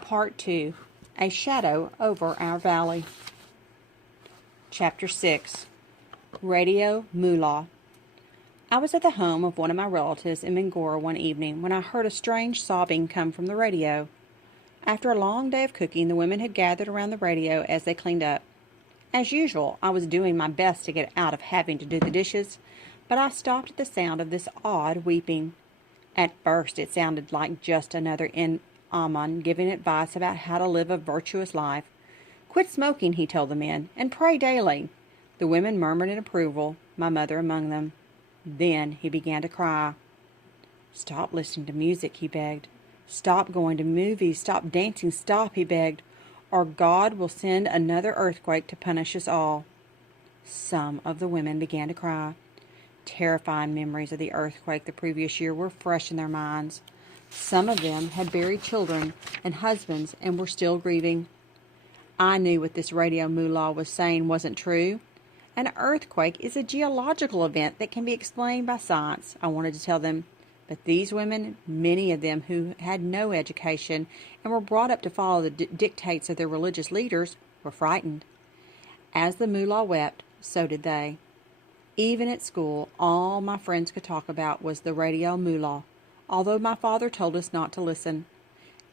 Part 2, A Shadow Over Our Valley. Chapter 6, Radio Mullah. I was at the home of one of my relatives in Mangora one evening when I heard a strange sobbing come from the radio. After a long day of cooking, the women had gathered around the radio as they cleaned up. As usual, I was doing my best to get out of having to do the dishes, but I stopped at the sound of this odd weeping. At first, it sounded like just another Aman giving advice about how to live a virtuous life. "Quit smoking," he told the men, "and pray daily." The women murmured in approval, my mother among them. Then he began to cry. "Stop listening to music," he begged. "Stop going to movies. Stop dancing. Stop," he begged, "or God will send another earthquake to punish us all." Some of the women began to cry. Terrifying memories of the earthquake the previous year were fresh in their minds. Some of them had buried children and husbands and were still grieving. I knew what this Radio Mullah was saying wasn't true. An earthquake is a geological event that can be explained by science, I wanted to tell them. But these women, many of them who had no education and were brought up to follow the dictates of their religious leaders, were frightened. As the mullah wept, so did they. Even at school, all my friends could talk about was the Radio Mullah, although my father told us not to listen.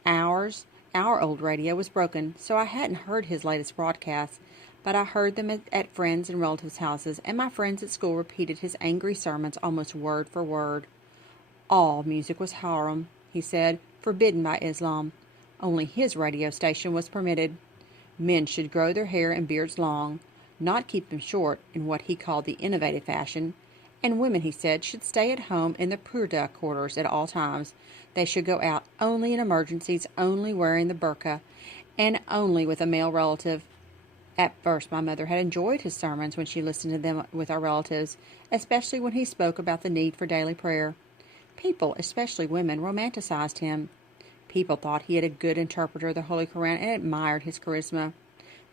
Our old radio was broken, so I hadn't heard his latest broadcasts, but I heard them at friends' and relatives' houses, and my friends at school repeated his angry sermons almost word for word. All music was haram, he said, forbidden by Islam. Only his radio station was permitted. Men should grow their hair and beards long, not keep them short in what he called the innovative fashion, and women, he said, should stay at home in the purdah quarters at all times. They should go out only in emergencies, only wearing the burqa, and only with a male relative. At first, my mother had enjoyed his sermons when she listened to them with our relatives, especially when he spoke about the need for daily prayer. People, especially women, romanticized him. People thought he had a good interpreter of the Holy Quran and admired his charisma.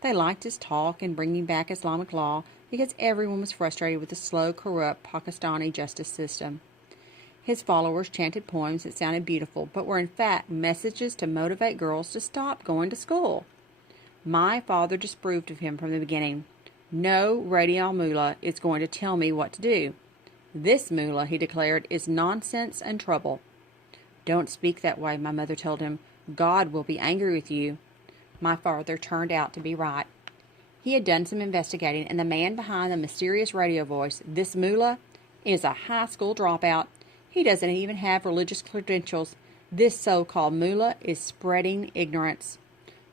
They liked his talk in bringing back Islamic law because everyone was frustrated with the slow, corrupt Pakistani justice system. His followers chanted poems that sounded beautiful, but were in fact messages to motivate girls to stop going to school. My father disapproved of him from the beginning. "No Radio Mullah is going to tell me what to do. This mullah," he declared, "is nonsense and trouble." "Don't speak that way," my mother told him. "God will be angry with you." My father turned out to be right. He had done some investigating, and the man behind the mysterious radio voice, this mullah, is a high school dropout. He doesn't even have religious credentials. This so-called mullah is spreading ignorance.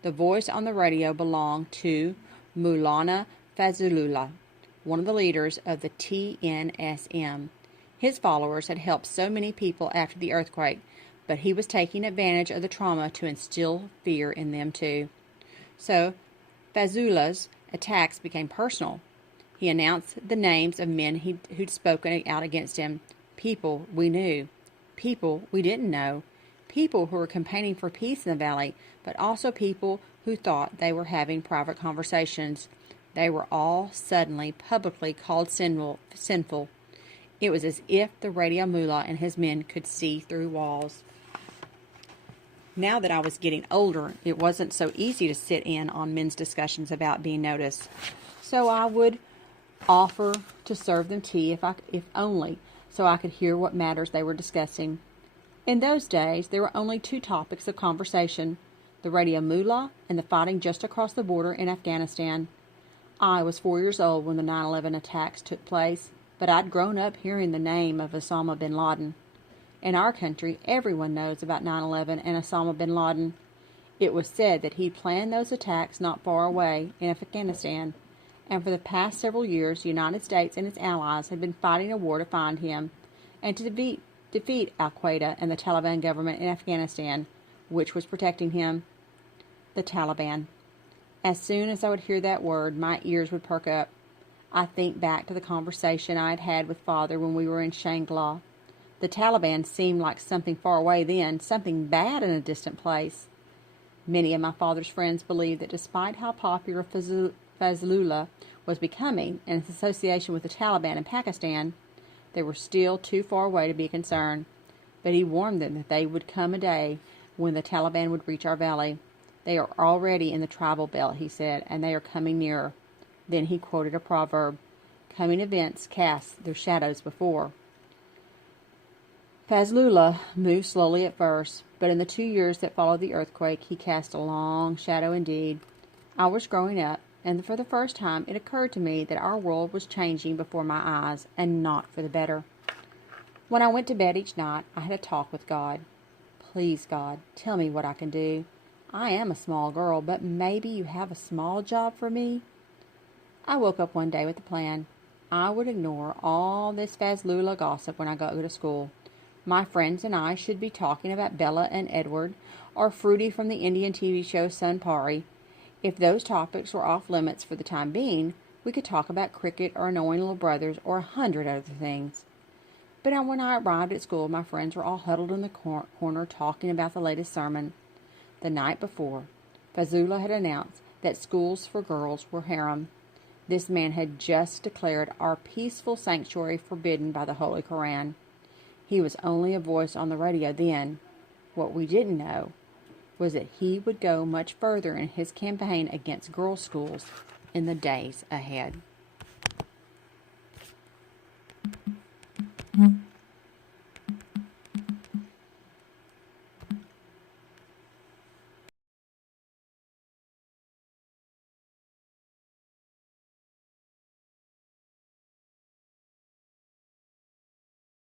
The voice on the radio belonged to Maulana Fazlullah, one of the leaders of the TNSM. His followers had helped so many people after the earthquake, but he was taking advantage of the trauma to instill fear in them too. So Fazlullah's attacks became personal. He announced the names of men who'd spoken out against him, people we knew, people we didn't know, people who were campaigning for peace in the valley, but also people who thought they were having private conversations. They were all suddenly publicly called sinful. It was as if the Radio Mullah and his men could see through walls. Now that I was getting older, it wasn't so easy to sit in on men's discussions about being noticed. So I would offer to serve them tea if only so I could hear what matters they were discussing. In those days, there were only two topics of conversation, the Radio Mullah and the fighting just across the border in Afghanistan. I was 4 years old when the 9/11 attacks took place, but I'd grown up hearing the name of Osama bin Laden. In our country, everyone knows about 9/11 and Osama bin Laden. It was said that he planned those attacks not far away in Afghanistan, and for the past several years, the United States and its allies had been fighting a war to find him and to defeat al-Qaeda and the Taliban government in Afghanistan, which was protecting him. The Taliban. As soon as I would hear that word, my ears would perk up. I think back to the conversation I had had with Father when we were in Shangla. The Taliban seemed like something far away then, something bad in a distant place. Many of my father's friends believed that despite how popular Fazlullah was becoming and its association with the Taliban in Pakistan, they were still too far away to be concerned. But he warned them that there would come a day when the Taliban would reach our valley. They are already in the tribal belt, he said, and they are coming nearer. Then he quoted a proverb, coming events cast their shadows before. Fazlullah moved slowly at first, but in the 2 years that followed the earthquake, he cast a long shadow indeed. I was growing up, and for the first time it occurred to me that our world was changing before my eyes, and not for the better. When I went to bed each night, I had a talk with God. Please, God, tell me what I can do. I am a small girl, but maybe you have a small job for me? I woke up one day with a plan. I would ignore all this Fazlullah gossip when I go to school. My friends and I should be talking about Bella and Edward, or Fruity from the Indian TV show Sunpari. If those topics were off limits for the time being, we could talk about cricket or annoying little brothers or 100 other things. But when I arrived at school, my friends were all huddled in the corner talking about the latest sermon. The night before, Fazlullah had announced that schools for girls were haram. This man had just declared our peaceful sanctuary forbidden by the Holy Koran. He was only a voice on the radio then. What we didn't know was that he would go much further in his campaign against girls' schools in the days ahead.